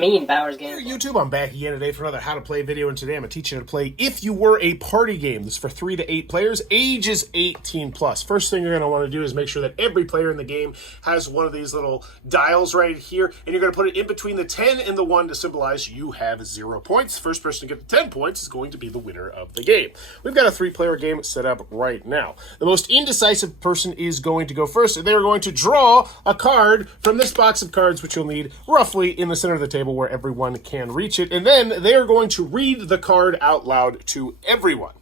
me in Bowers game. Hey YouTube, I'm back again today for another How to Play video, and today I'm teaching you how to play If You Were a Party game. This is for 3 to 8 players, ages 18 plus. First thing you're going to want to do is make sure that every player in the game has one of these little dials right here, and you're going to put it in between the 10 and the 1 to symbolize you have 0 points. The first person to get the 10 points is going to be the winner of the game. We've got a 3-player game set up right now. The most indecisive person is going to go first, and they're going to draw a card from this box of cards, which you'll need roughly in the center of the table where everyone can reach it, and then they're going to read the card out loud to everyone.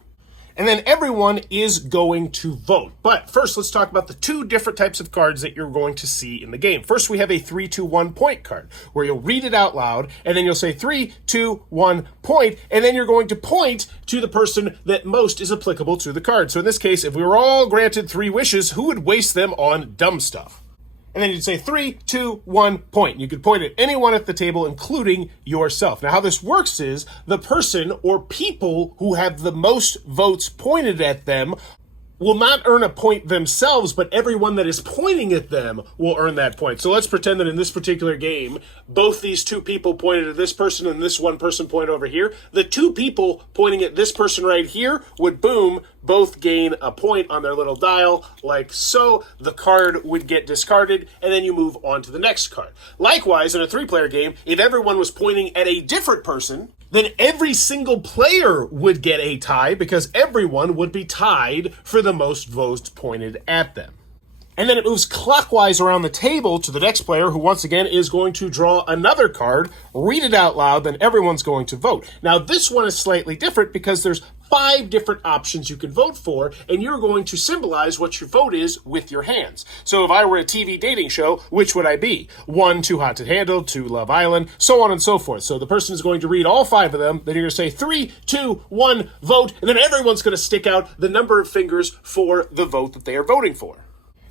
And then everyone is going to vote. But first, let's talk about the 2 different types of cards that you're going to see in the game. First, we have a 3, 2, 1 point card, where you'll read it out loud, and then you'll say 3, 2, 1 point, and then you're going to point to the person that most is applicable to the card. So in this case, if we were all granted 3 wishes, who would waste them on dumb stuff? And then you'd say 3, 2, 1 point. You could point at anyone at the table, including yourself. Now, how this works is the person or people who have the most votes pointed at them will not earn a point themselves, but everyone that is pointing at them will earn that point. So let's pretend that in this particular game, both these 2 people pointed at this person and this one person pointed over here. The 2 people pointing at this person right here would, boom, both gain a point on their little dial, like so. The card would get discarded, and then you move on to the next card. Likewise, in a 3-player game, if everyone was pointing at a different person, then every single player would get a tie because everyone would be tied for the most votes pointed at them. And then it moves clockwise around the table to the next player, who once again is going to draw another card, read it out loud, then everyone's going to vote. Now this one is slightly different because there's 5 different options you can vote for, and you're going to symbolize what your vote is with your hands. So if I were a TV dating show, which would I be? 1, Too Hot to Handle, 2, Love Island, so on and so forth. So the person is going to read all 5 of them, then you're going to say 3, 2, 1, vote, and then everyone's going to stick out the number of fingers for the vote that they are voting for.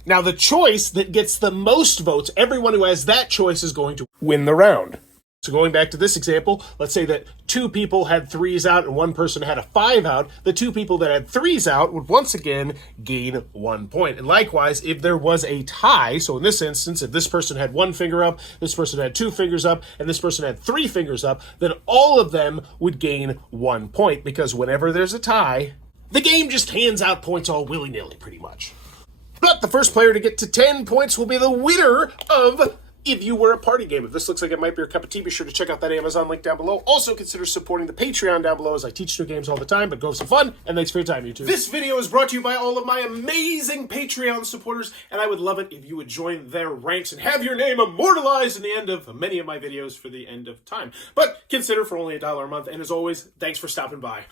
Now the choice that gets the most votes, everyone who has that choice is going to win the round. So going back to this example, let's say that 2 people had 3s out and 1 person had a 5 out. The 2 people that had 3s out would once again gain 1 point. And likewise, if there was a tie, so in this instance, if this person had 1 finger up, this person had 2 fingers up, and this person had 3 fingers up, then all of them would gain 1 point, because whenever there's a tie, the game just hands out points all willy-nilly, pretty much. But the first player to get to 10 points will be the winner of If You Were a Party game. If this looks like it might be your cup of tea, be sure to check out that Amazon link down below. Also consider supporting the Patreon down below, as I teach new games all the time, but go have some fun, and thanks for your time, YouTube. This video is brought to you by all of my amazing Patreon supporters, and I would love it if you would join their ranks and have your name immortalized in the end of many of my videos for the end of time. But consider for only $1 a month, and as always, thanks for stopping by.